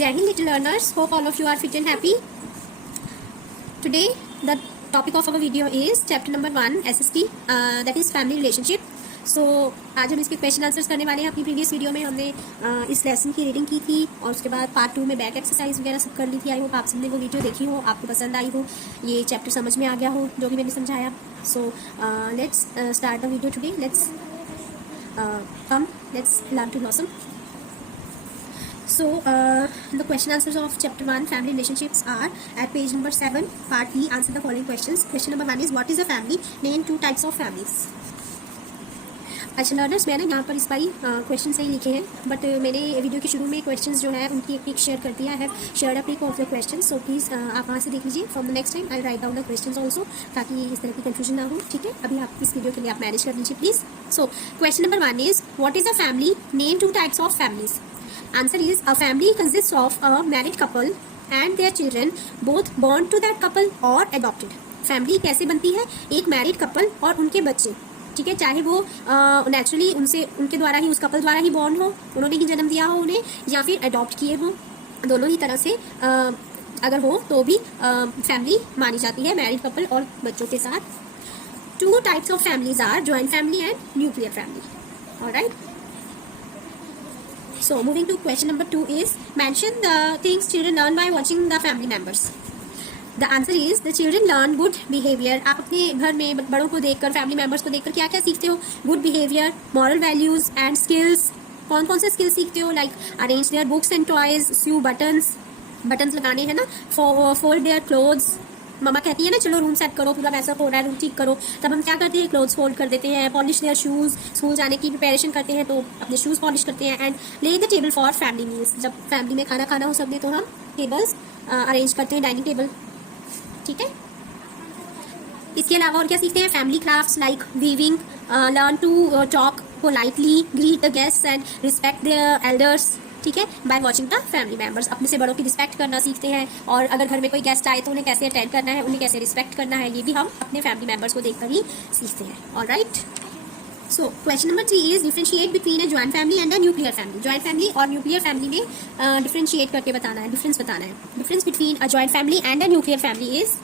Jai Hind, little learners. Hope all of you are fit and happy. Today, the topic of our video is chapter number 1, SST, that is family relationship. So, आज हम इसके question answers करने वाले हैं. अपनी previous video में हमने इस लेसन की रीडिंग की थी और उसके बाद पार्ट 2 में बैक एक्सरसाइज वगैरह सब कर ली थी. आई होप आप सबने वो वीडियो देखी हो, आपको पसंद आई हो, ये चैप्टर समझ में आ गया हो जो भी मैंने समझाया. So let's start the video today. Let's learn to blossom. So, the question answers of chapter 1 family relationships are at page number 7 part B. Answer the following questions. Question number 1 is what is a family? Name 2 types of families. अच्छा learners, मैंने यहाँ पर इस बारी question सही लिखे हैं, but मैंने वीडियो के शुरू में क्वेश्चंस जो है उनकी एक पिक शेयर कर दिया है. Share a pic of the question. So please आप वहाँ से देख लीजिए. From the next time I write down the questions also, ताकि इस तरह की कंफ्यूजन ना हो. ठीक है, अभी आप इस वीडियो के लिए आप मैनेज कर लीजिए please. So question number 1 is what is a family? Name 2 types of families. Answer is a family consists of a married couple and their children, both born to that couple or adopted. Family कैसे बनती है? एक married couple और उनके बच्चे. ठीक है, चाहे वो नेचुरली उनके द्वारा ही, उस कपल द्वारा ही बॉर्न हो, उन्होंने ही जन्म दिया हो उन्हें, या फिर अडॉप्ट किए हो. दोनों ही तरह से अगर हो तो भी फैमिली मानी जाती है, मैरिड कपल और बच्चों के साथ. 2 types of families are joint family and nuclear family. Alright. So moving to question number 2 is mention the things children learn by watching the family members. The answer is the children learn good behavior. आप अपने घर में बड़ों को देखकर, family members को देखकर क्या क्या सीखते हो? Good behaviour, moral values and skills. कौन कौन से स्किल्स सीखते हो? Like arrange their books and toys, sew buttons लगाने हैं ना, फोल्ड देयर क्लोथ्स. मम्मा कहती है ना चलो रूम सेट करो, पूरा वैसा हो रहा है, रूम ठीक करो, तब हम क्या करते हैं? क्लोथ्स फोल्ड कर देते हैं. पॉलिश देयर शूज, स्कूल जाने की प्रिपरेशन करते हैं तो अपने शूज पॉलिश करते हैं. एंड ले the table for family meals. जब फैमिली में खाना खाना हो सबने तो हम टेबल्स अरेंज करते हैं, डाइनिंग टेबल. ठीक है, इसके अलावा और क्या सीखते हैं? Family crafts like weaving, learn to talk politely, greet the guests and respect the elders. ठीक है, by watching the family members. अपने से बड़ों की रिस्पेक्ट करना सीखते हैं, और अगर घर में कोई गेस्ट आए तो उन्हें कैसे अटेंड करना है, उन्हें कैसे रिस्पेक्ट करना है, ये भी हम अपने फैमिली मेंबर्स को देखकर ही सीखते हैं. Alright. So question number 3 is differentiate between a joint family and a nuclear family. Joint family और न्यूक्लियर फैमिली में डिफरेंशिएट करके बताना है, डिफरेंस बताना है. Difference between a joint family and a nuclear family is,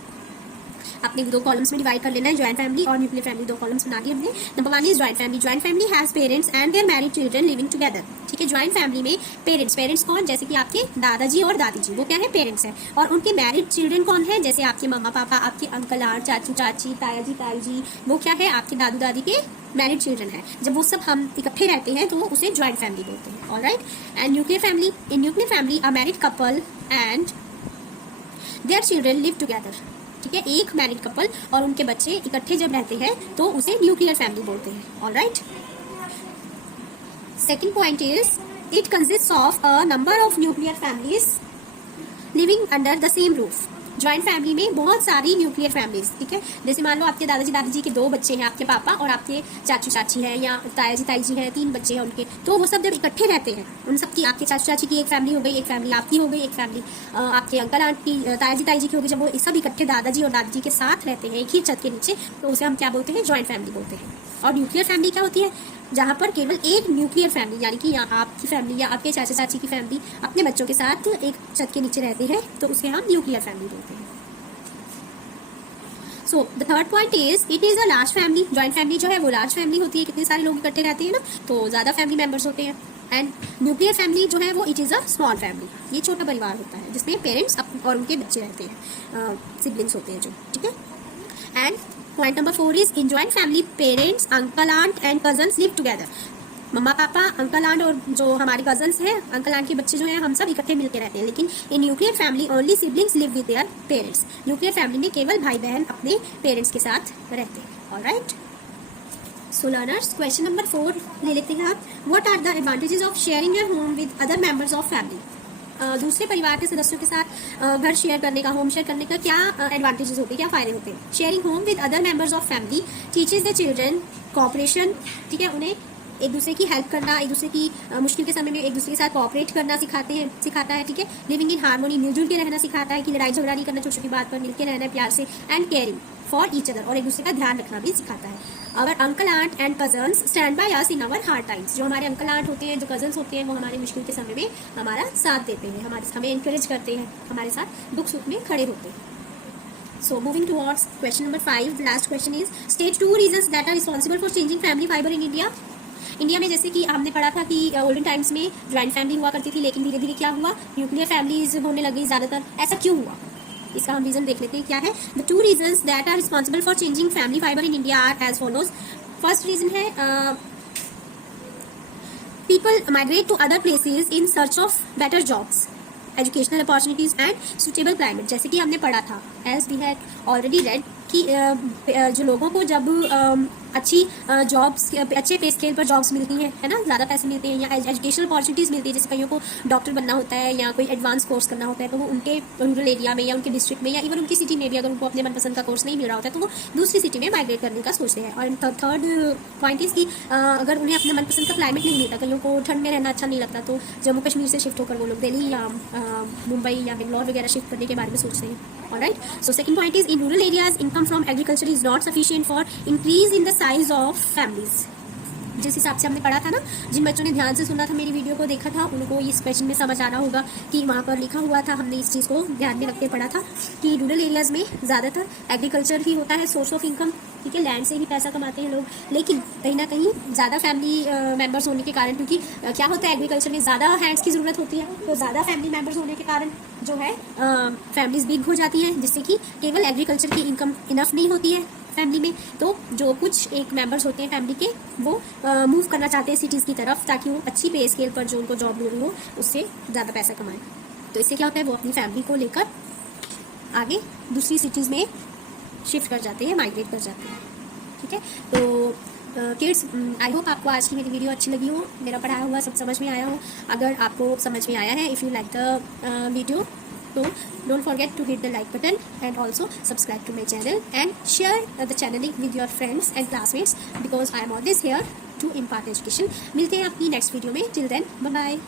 आपने 2 कॉलम्स में divide कर लेना है. जॉइंट फैमिली और न्यूक्लियर फैमिली 2 कॉलम्स बना दिए हमने. Number 1 is joint family. Joint family has parents and there married children living together. ठीक है, जॉइंट फैमिली में पेरेंट्स कौन? जैसे कि आपके दादाजी और दादी जी, वो क्या है? पेरेंट्स हैं. और उनके मैरिड चिल्ड्रन कौन है? जैसे आपके मम्मा पापा, आपके अंकल आंट, चाचू चाची, ताया जी ताई जी, वो क्या है? आपके दादू दादी के मैरिड चिल्ड्रन है. जब वो सब हम इकट्ठे रहते हैं तो उसे जॉइंट फैमिली बोलते हैं. Alright. And nuclear family, in nuclear family a married couple and their children live together. ठीक है, एक मैरिड कपल और उनके बच्चे इकट्ठे जब रहते हैं तो उसे न्यूक्लियर फैमिली बोलते हैं. Alright. Second point is it consists of a number of nuclear families living under the same roof. Joint family में बहुत सारी न्यूक्लियर फैमिलीज. ठीक है, जैसे मान लो आपके दादाजी दादी जी के 2 बच्चे हैं, आपके पापा और आपके चाचू चाची हैं, या ताया जी ताई जी हैं, 3 बच्चे हैं उनके, तो वो सब जब इकट्ठे रहते हैं, उन सब की, आपके चाचू चाची की एक फैमिली हो गई, एक फैमिली आपकी हो गई, एक फैमिली आपके अंकल आंट की, ताया जी ताई जी की हो गई. जब वो सब इकट्ठे दादाजी और दादी जी के साथ रहते हैं एक ही छत के नीचे, तो उसे हम क्या बोलते हैं? जॉइंट फैमिली बोलते हैं. और न्यूक्लियर फैमिली क्या होती है? जहाँ पर केवल एक न्यूक्लियर फैमिली, यानी कि यहाँ आपकी फैमिली या आपके चाचा चाची की फैमिली अपने बच्चों के साथ एक छत के नीचे रहते हैं, तो उसे हम न्यूक्लियर फैमिली बोलते हैं. So the third point is it is a large family. Joint family जो है वो लार्ज फैमिली होती है, कितने सारे लोग इकट्ठे रहते हैं ना, तो ज्यादा फैमिली मेंबर्स होते हैं. एंड न्यूक्लियर फैमिली जो है वो it is a small family. ये छोटा परिवार होता है जिसमें पेरेंट्स और उनके बच्चे रहते हैं, सिबलिंग्स होते हैं जो. ठीक है. And point number 4 is in joint family parents, uncle aunt and cousins live together. मम्मा पापा, अंकल आंट और जो हमारे कजन्स हैं, अंकल आंट के बच्चे जो हैं, हम सब इकट्ठे मिलकर रहते हैं. लेकिन in nuclear family only siblings live with their parents. Nuclear family में केवल भाई बहन अपने पेरेंट्स के साथ रहते हैं. Alright. So learners, question number 4 ले लेते हैं आप. What are the advantages of sharing your home with other members of family. दूसरे परिवार के सदस्यों के साथ घर शेयर करने का, होम शेयर करने का क्या एडवांटेजेस होते हैं, क्या फायदे होते हैं? Sharing home with other members of family teaches the children cooperation. ठीक है, उन्हें एक दूसरे की हेल्प करना, एक दूसरे की मुश्किल के समय में एक दूसरे के साथ कोऑपरेट करना सिखाता है. ठीक है, लिविंग इन हार्मोनी, मिलजुल के रहना सिखाता है कि लड़ाई झगड़ा नहीं करना, छोटी छोटी बात पर मिलकर रहना है प्यार से. And caring, for each other, और एक दूसरे का ध्यान रखना भी सिखाता है। Our uncle aunt and cousins stand by us in our hard times, जो हमारे अंकल आंट होते हैं, जो कजन्स होते हैं, वो हमारे मुश्किल के समय में हमारा साथ देते हैं, हमें इंकरेज करते हैं, हमारे साथ दुख सुख में खड़े होते हैं। So moving towards question number 5, the last question is state 2 reasons that are responsible for changing family fiber in India. India में जैसे कि हमने पढ़ा था कि ओल्डन टाइम्स में ज्वाइंट फैमिली हुआ करती थी, लेकिन धीरे धीरे क्या हुआ, न्यूक्लियर फैमिलीज होने लगी ज़्यादातर। ऐसा क्यों हुआ, इसका हम रीजन देख लेते हैं क्या है। The 2 reasons that are responsible for changing family fibre in India are as follows. First reason है people migrate to other places in search of better jobs, educational opportunities and suitable climate. जैसे कि हमने पढ़ा था, as we had already read, कि जो लोगों को जब अच्छी जॉब्स, अच्छे पे स्केल पर जॉब्स मिलती हैं, है ना, ज़्यादा पैसे मिलते हैं, या एजुकेशनल अपॉर्चुनिटीज़ मिलती है, जैसे कईयों को डॉक्टर बनना होता है या कोई एडवांस कोर्स करना होता है, तो वो उनके रूरल एरिया में या उनके डिस्ट्रिक्ट में या इवन उनकी सिटी में भी अगर उनको अपने मनपसंद का कोर्स नहीं मिल रहा होता है, तो वो दूसरी सिटी में माइग्रेट करने का सोचते हैं। और थर्ड पॉइंट इज कि अगर उन्हें अपने मनपसंद का क्लाइमेट नहीं मिलता, कईयों को ठंड में रहना अच्छा नहीं लगता, तो जम्मू कश्मीर से शिफ्ट होकर वो लोग दिल्ली या मुंबई या बेंगलोर वगैरह शिफ्ट करने के बारे में सोचते हैं। Alright, so second point is in rural areas income from agriculture is not sufficient for increase in the size of families. जिस हिसाब से हमने पढ़ा था ना, जिन बच्चों ने ध्यान से सुना था, मेरी वीडियो को देखा था, उनको इस क्वेश्चन में समझ आ रहा होगा कि वहाँ पर लिखा हुआ था, हमने इस चीज़ को ध्यान में रख के पढ़ा था कि रूरल एरियाज़ में ज़्यादातर एग्रीकल्चर ही होता है सोर्स ऑफ इनकम, ठीक है, लैंड से ही पैसा कमाते हैं लोग। लेकिन कहीं ना कहीं ज़्यादा फैमिली मेम्बर्स होने के कारण, क्योंकि क्या होता है एग्रीकल्चर में ज़्यादा हैंड्स की ज़रूरत होती है, तो ज़्यादा फैमिली मेम्बर्स होने के कारण जो है फैमिलीज बिग हो जाती हैं, जिससे कि केवल एग्रीकल्चर की इनकम इनफ नहीं होती है फैमिली में, तो जो कुछ एक मेंबर्स होते हैं फैमिली के, वो मूव करना चाहते हैं सिटीज़ की तरफ, ताकि वो अच्छी पे स्केल पर जो उनको जॉब मिल रही हो उससे ज़्यादा पैसा कमाएं। तो इससे क्या होता है, वो अपनी फैमिली को लेकर आगे दूसरी सिटीज़ में शिफ्ट कर जाते हैं, माइग्रेट कर जाते हैं, ठीक है। तो किड्स, आई होप आपको आज की मेरी वीडियो अच्छी लगी हो, मेरा पढ़ाया हुआ सब समझ में आया हो। अगर आपको समझ में आया है, if you like the video, so don't forget to hit the like button and also subscribe to my channel and share the channeling with your friends and classmates, because I am always here to impart education. मिलते हैं अपनी next video में, till then bye bye।